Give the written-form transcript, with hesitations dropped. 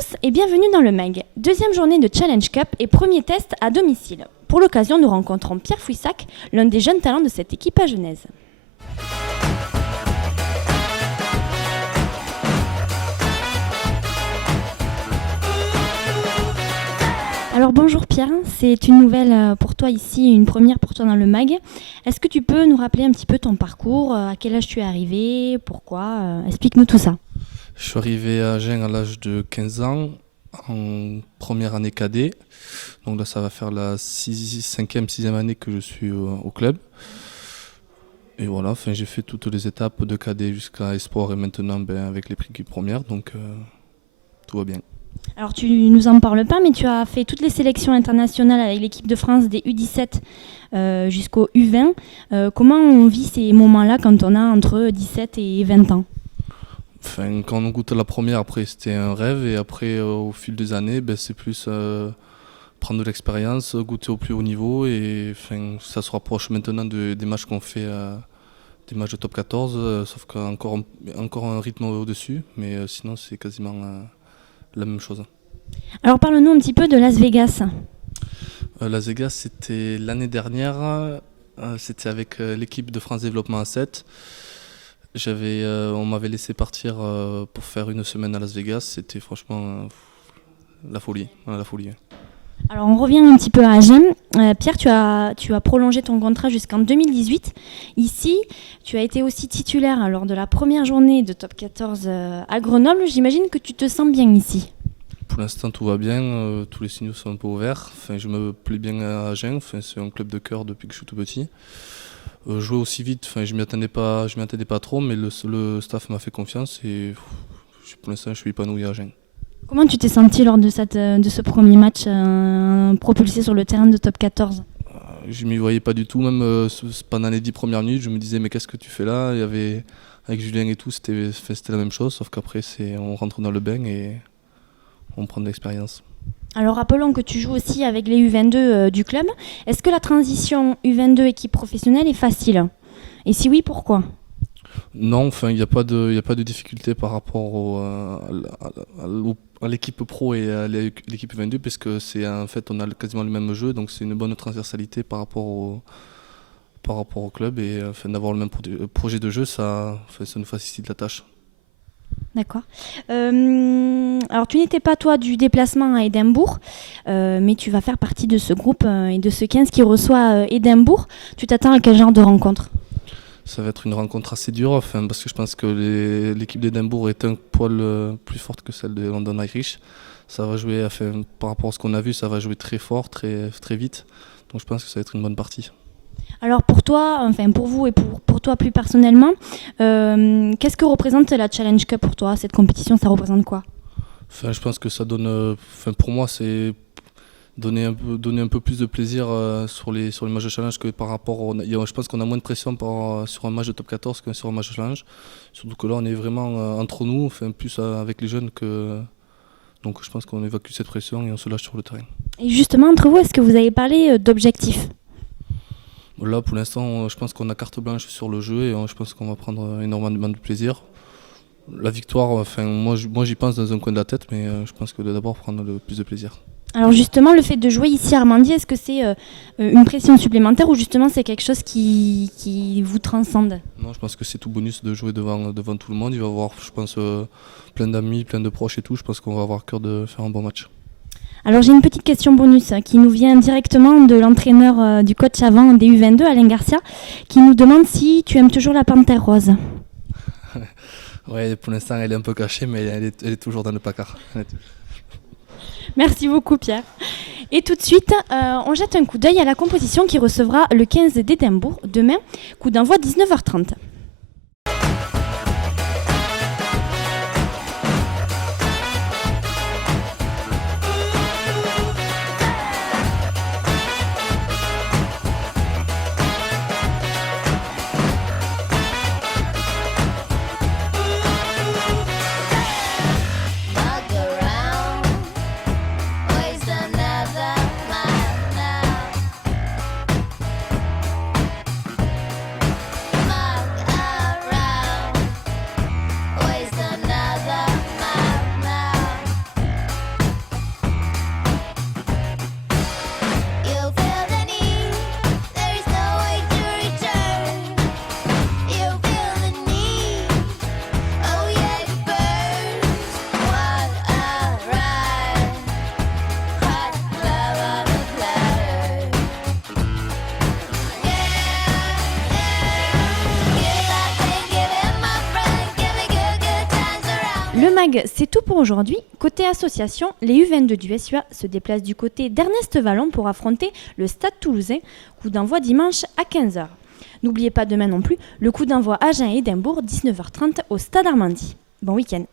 tous et bienvenue dans le MAG. Deuxième journée de Challenge Cup et premier test à domicile. Pour l'occasion, nous rencontrons Pierre Fouissac, l'un des jeunes talents de cette équipe à Genèse. Alors bonjour Pierre, c'est une nouvelle pour toi ici, une première pour toi dans le MAG. Est-ce que tu peux nous rappeler un petit peu ton parcours, à quel âge tu es arrivé, pourquoi explique-nous tout ça. Je suis arrivé à Agen à l'âge de 15 ans, en première année cadet. Donc là, ça va faire la 5e, 6e année que je suis au club. Et voilà, j'ai fait toutes les étapes de cadet jusqu'à espoir et maintenant avec l'équipe première, donc tout va bien. Alors tu nous en parles pas, mais tu as fait toutes les sélections internationales avec l'équipe de France des U17 jusqu'au U20. Comment on vit ces moments-là quand on a entre 17 et 20 ans ? Quand on goûte la première, après c'était un rêve et après au fil des années, c'est plus prendre de l'expérience, goûter au plus haut niveau et ça se rapproche maintenant des matchs qu'on fait, des matchs de top 14, sauf qu'il y a encore un rythme au-dessus, mais sinon c'est quasiment la même chose. Alors parle-nous un petit peu de Las Vegas. Las Vegas, c'était l'année dernière, c'était avec l'équipe de France Développement A7. On m'avait laissé partir pour faire une semaine à Las Vegas, c'était franchement la folie. Alors on revient un petit peu à Agen. Pierre, tu as prolongé ton contrat jusqu'en 2018. Ici, tu as été aussi titulaire lors de la première journée de Top 14 à Grenoble. J'imagine que tu te sens bien ici. Pour l'instant, tout va bien. Tous les signaux sont un peu ouverts. Je me plais bien à Agen. C'est un club de cœur depuis que je suis tout petit. Jouer aussi vite, je m'y attendais pas trop, mais le staff m'a fait confiance et pour l'instant, je suis épanoui à Agen. Comment tu t'es senti lors de ce premier match propulsé sur le terrain de Top 14 ? Je m'y voyais pas du tout, même pendant les 10 premières minutes, je me disais mais qu'est-ce que tu fais là ? Il y avait, avec Julien et tout, c'était la même chose, sauf qu'après on rentre dans le bain et on prend de l'expérience. Alors rappelons que tu joues aussi avec les U22 du club. Est-ce que la transition U22 équipe professionnelle est facile ? Et si oui, pourquoi ? Non, il n'y a pas de difficulté par rapport à l'équipe pro et à l'équipe U22 parce que on a quasiment le même jeu, donc c'est une bonne transversalité par rapport au club et d'avoir le même projet de jeu, ça nous facilite la tâche. D'accord. Alors tu n'étais pas toi du déplacement à Édimbourg, mais tu vas faire partie de ce groupe et de ce 15 qui reçoit Édimbourg. Tu t'attends à quel genre de rencontre ? Ça va être une rencontre assez dure, parce que je pense que l'équipe d'Édimbourg est un poil plus forte que celle de London Irish. Ça va jouer, par rapport à ce qu'on a vu, ça va jouer très fort, très, très vite. Donc je pense que ça va être une bonne partie. Alors pour toi, pour vous et pour toi plus personnellement, qu'est-ce que représente la Challenge Cup pour toi ? Cette compétition, ça représente quoi ? Je pense que ça donne, pour moi, c'est donner un peu plus de plaisir sur les matchs de challenge que par rapport je pense qu'on a moins de pression sur un match de top 14 que sur un match de challenge. Surtout que là, on est vraiment entre nous, plus avec les jeunes que... Donc je pense qu'on évacue cette pression et on se lâche sur le terrain. Et justement, entre vous, est-ce que vous avez parlé d'objectifs ? Là, pour l'instant, je pense qu'on a carte blanche sur le jeu et je pense qu'on va prendre énormément de plaisir. La victoire, moi j'y pense dans un coin de la tête, mais je pense que d'abord prendre le plus de plaisir. Alors justement, le fait de jouer ici à Armandie, est-ce que c'est une pression supplémentaire ou justement c'est quelque chose qui vous transcende ? Non, je pense que c'est tout bonus de jouer devant tout le monde. Il va y avoir, je pense, plein d'amis, plein de proches et tout. Je pense qu'on va avoir cœur de faire un bon match. Alors j'ai une petite question bonus qui nous vient directement de l'entraîneur du coach avant des U22, Alain Garcia, qui nous demande si tu aimes toujours la panthère rose. Oui, pour l'instant elle est un peu cachée, mais elle est toujours dans le placard. Merci beaucoup Pierre. Et tout de suite, on jette un coup d'œil à la composition qui recevra le 15 d'Édimbourg demain, coup d'envoi 19h30. Mag, c'est tout pour aujourd'hui. Côté association, les U22 du SUA se déplacent du côté d'Ernest Vallon pour affronter le Stade Toulousain. Coup d'envoi dimanche à 15h. N'oubliez pas demain non plus le coup d'envoi Agen-Édimbourg, 19h30 au Stade Armandie. Bon week-end.